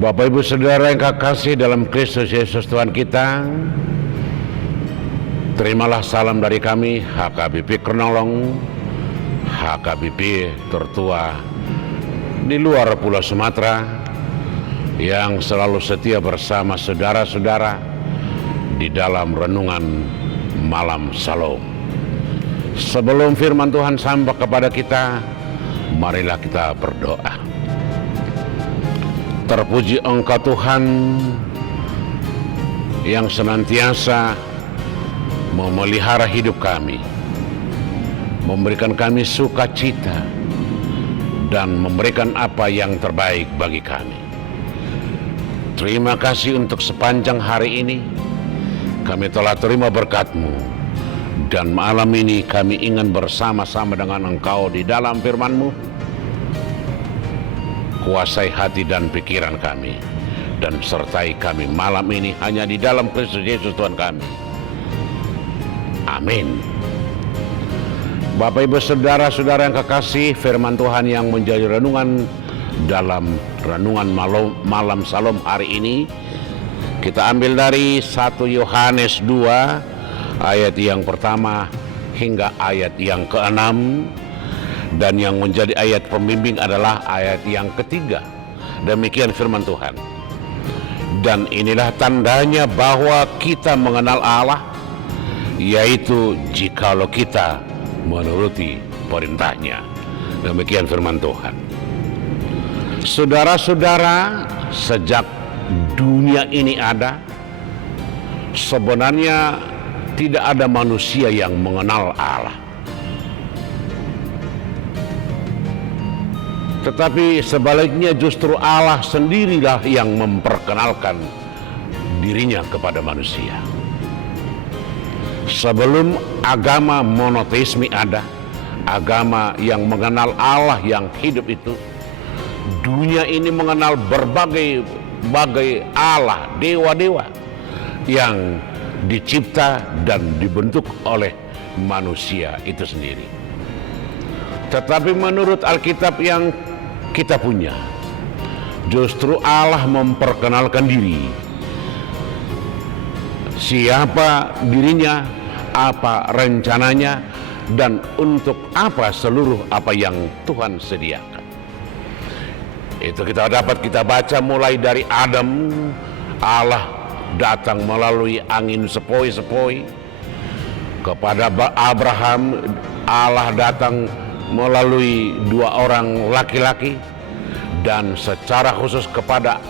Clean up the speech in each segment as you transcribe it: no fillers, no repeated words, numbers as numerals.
Bapak Ibu Saudara yang kekasih dalam Kristus Yesus Tuhan kita, terimalah salam dari kami HKBP Kernolong, HKBP tertua di luar Pulau Sumatera yang selalu setia bersama saudara-saudara di dalam renungan malam Shalom. Sebelum firman Tuhan sampai kepada kita, marilah kita berdoa. Terpuji Engkau Tuhan yang senantiasa memelihara hidup kami, memberikan kami sukacita dan memberikan apa yang terbaik bagi kami. Terima kasih untuk sepanjang hari ini kami telah terima berkat-Mu, dan malam ini kami ingin bersama-sama dengan Engkau di dalam firman-Mu. Kuasai hati dan pikiran kami, dan sertai kami malam ini hanya di dalam Kristus Yesus Tuhan kami. Amin. Bapak Ibu Saudara-saudara yang kekasih, firman Tuhan yang menjadi renungan dalam renungan malam Shalom hari ini kita ambil dari 1 Yohanes 2 ayat yang pertama hingga ayat yang ke-6, dan yang menjadi ayat pembimbing adalah ayat yang ketiga. Demikian firman Tuhan. Dan inilah tandanya bahwa kita mengenal Allah, yaitu jikalau kita menuruti perintahnya. Demikian firman Tuhan. Saudara-saudara, sejak dunia ini ada, sebenarnya tidak ada manusia yang mengenal Allah. Tetapi sebaliknya justru Allah sendirilah yang memperkenalkan dirinya kepada manusia. Sebelum agama monoteisme ada, agama yang mengenal Allah yang hidup itu, dunia ini mengenal berbagai Allah, dewa-dewa yang dicipta dan dibentuk oleh manusia itu sendiri. Tetapi menurut Alkitab yang kita punya, justru Allah memperkenalkan diri. Siapa dirinya, apa rencananya, dan untuk apa seluruh apa yang Tuhan sediakan. Itu kita baca mulai dari Adam. Allah datang melalui angin sepoi-sepoi. Kepada Abraham, Allah datang melalui 2 orang laki-laki, dan secara khusus kepada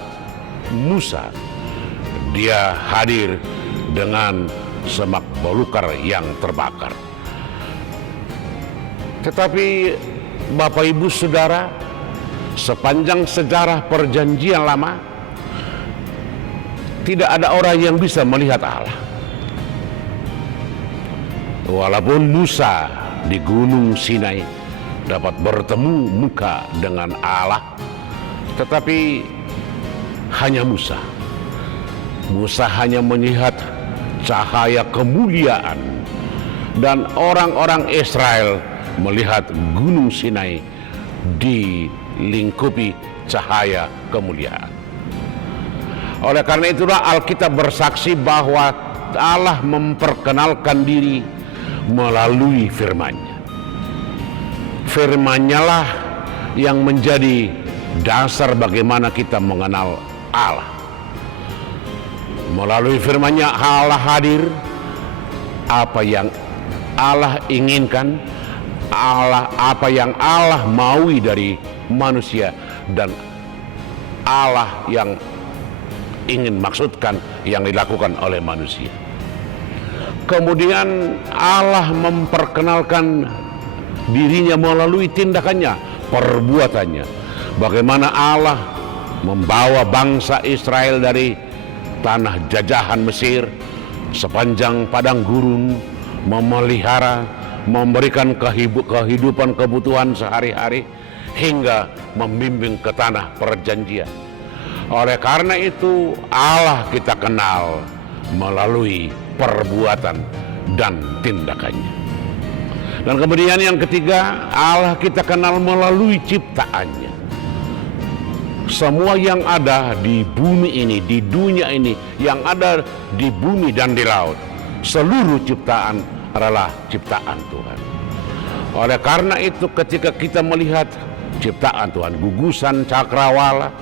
Musa dia hadir dengan semak belukar yang terbakar. Tetapi Bapak Ibu Saudara, sepanjang sejarah perjanjian lama tidak ada orang yang bisa melihat Allah. Walaupun Musa di Gunung Sinai dapat bertemu muka dengan Allah, tetapi hanya Musa hanya melihat cahaya kemuliaan, dan orang-orang Israel melihat Gunung Sinai dilingkupi cahaya kemuliaan. Oleh karena itulah Alkitab bersaksi bahwa Allah memperkenalkan diri melalui firman-Nya. Firman-Nya lah yang menjadi dasar bagaimana kita mengenal Allah. Melalui firman-Nya Allah hadir. Apa yang Allah inginkan, apa yang Allah maui dari manusia, dan Allah yang ingin maksudkan yang dilakukan oleh manusia. Kemudian Allah memperkenalkan dirinya melalui tindakannya, perbuatannya. Bagaimana Allah membawa bangsa Israel dari tanah jajahan Mesir sepanjang padang gurun, memelihara, memberikan kehidupan kebutuhan sehari-hari, hingga membimbing ke tanah perjanjian. Oleh karena itu Allah kita kenal melalui perbuatan dan tindakannya. Dan kemudian yang ketiga, Allah kita kenal melalui ciptaannya. semua yang ada di bumi ini, di dunia ini, yang ada di bumi dan di laut, seluruh ciptaan adalah ciptaan Tuhan. Oleh karena itu, ketika kita melihat ciptaan Tuhan, gugusan cakrawala,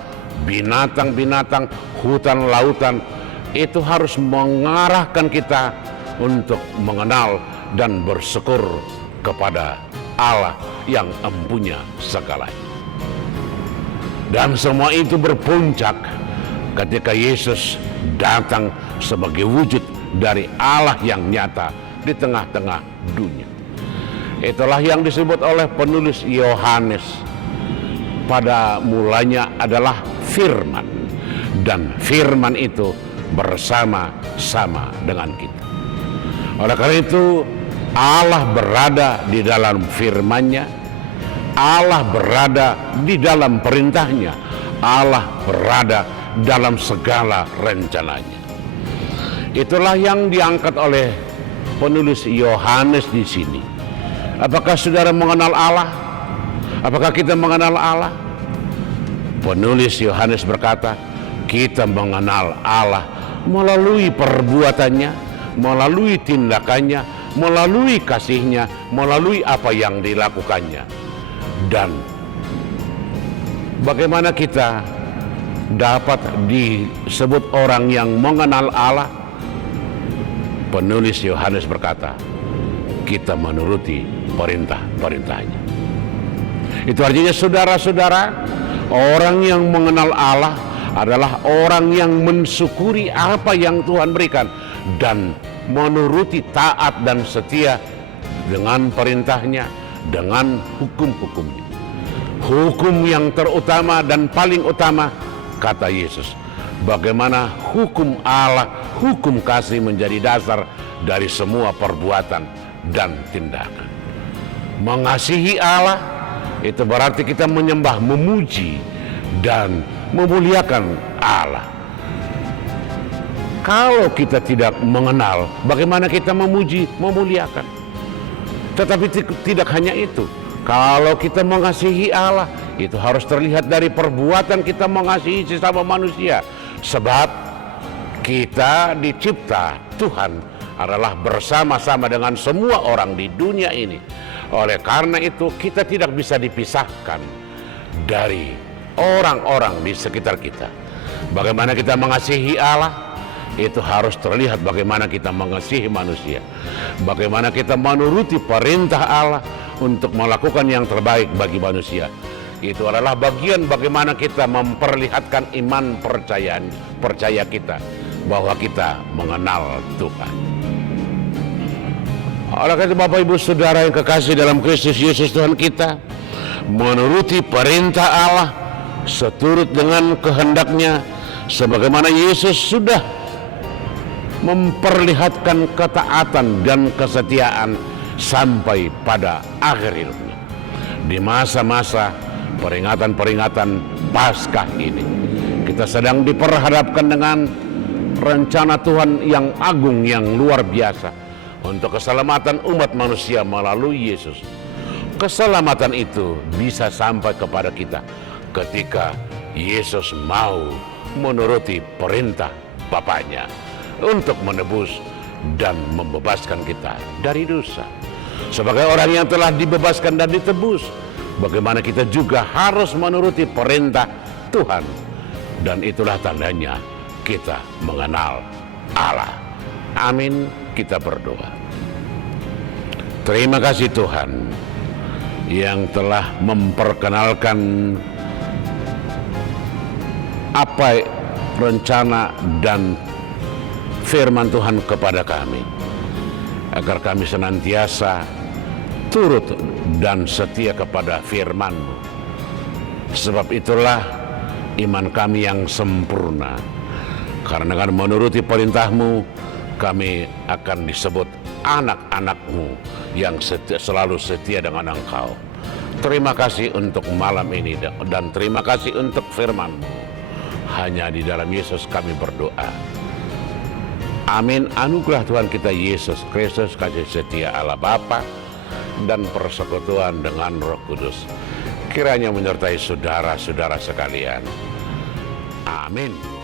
binatang-binatang, hutan lautan, itu harus mengarahkan kita untuk mengenal dan bersyukur kepada Allah yang empunya segalanya. Dan semua itu berpuncak ketika Yesus datang sebagai wujud dari Allah yang nyata di tengah-tengah dunia. Itulah yang disebut oleh penulis Yohanes. Pada mulanya adalah firman, dan firman itu bersama-sama dengan kita. Oleh karena itu, Allah berada di dalam firman-Nya, Allah berada di dalam perintahnya, Allah berada dalam segala rencananya. Itulah yang diangkat oleh penulis Yohanes di sini. Apakah saudara mengenal Allah? Apakah kita mengenal Allah? Penulis Yohanes berkata, kita mengenal Allah melalui perbuatannya, melalui tindakannya, melalui kasihnya, melalui apa yang dilakukannya. Dan bagaimana kita dapat disebut orang yang mengenal Allah? Penulis Yohanes berkata, kita menuruti perintah-perintahnya. Itu artinya saudara-saudara, orang yang mengenal Allah adalah orang yang mensyukuri apa yang Tuhan berikan dan menuruti, taat dan setia dengan perintahnya, dengan hukum-hukumnya. Hukum yang terutama dan paling utama, kata Yesus, bagaimana hukum Allah, hukum kasih menjadi dasar dari semua perbuatan dan tindakan. Mengasihi Allah itu berarti kita menyembah, memuji dan memuliakan Allah. Kalau kita tidak mengenal, bagaimana kita memuji, memuliakan? Tetapi tidak hanya itu. Kalau kita mengasihi Allah, itu harus terlihat dari perbuatan kita mengasihi sesama manusia. Sebab kita dicipta Tuhan adalah bersama-sama dengan semua orang di dunia ini. Oleh karena itu, kita tidak bisa dipisahkan dari orang-orang di sekitar kita. Bagaimana kita mengasihi Allah, itu harus terlihat bagaimana kita mengasihi manusia. Bagaimana kita menuruti perintah Allah untuk melakukan yang terbaik bagi manusia. Itu adalah bagian bagaimana kita memperlihatkan iman percaya kita bahwa kita mengenal Tuhan. Oleh karena itu, Bapak Ibu Saudara yang kekasih dalam Kristus Yesus Tuhan kita, menuruti perintah Allah seturut dengan kehendaknya, sebagaimana Yesus sudah memperlihatkan ketaatan dan kesetiaan sampai pada akhir hidupnya. Di masa-masa peringatan-peringatan Paskah ini, kita sedang diperhadapkan dengan rencana Tuhan yang agung, yang luar biasa untuk keselamatan umat manusia melalui Yesus. Keselamatan itu bisa sampai kepada kita ketika Yesus mau menuruti perintah Bapaknya untuk menebus dan membebaskan kita dari dosa. Sebagai orang yang telah dibebaskan dan ditebus, bagaimana kita juga harus menuruti perintah Tuhan. Dan itulah tandanya kita mengenal Allah. Amin. Kita berdoa. Terima kasih Tuhan yang telah memperkenalkan apa rencana dan firman Tuhan kepada kami, agar kami senantiasa turut dan setia kepada firman-Mu. Sebab itulah iman kami yang sempurna, karena dengan menuruti perintah-Mu kami akan disebut anak-anak-Mu yang selalu setia dengan Engkau. Terima kasih untuk malam ini dan terima kasih untuk firman-Mu. Hanya di dalam Yesus kami berdoa. Amin. Anugerah Tuhan kita Yesus Kristus, kasih setia Allah Bapa dan persekutuan dengan Roh Kudus kiranya menyertai saudara-saudara sekalian Amin.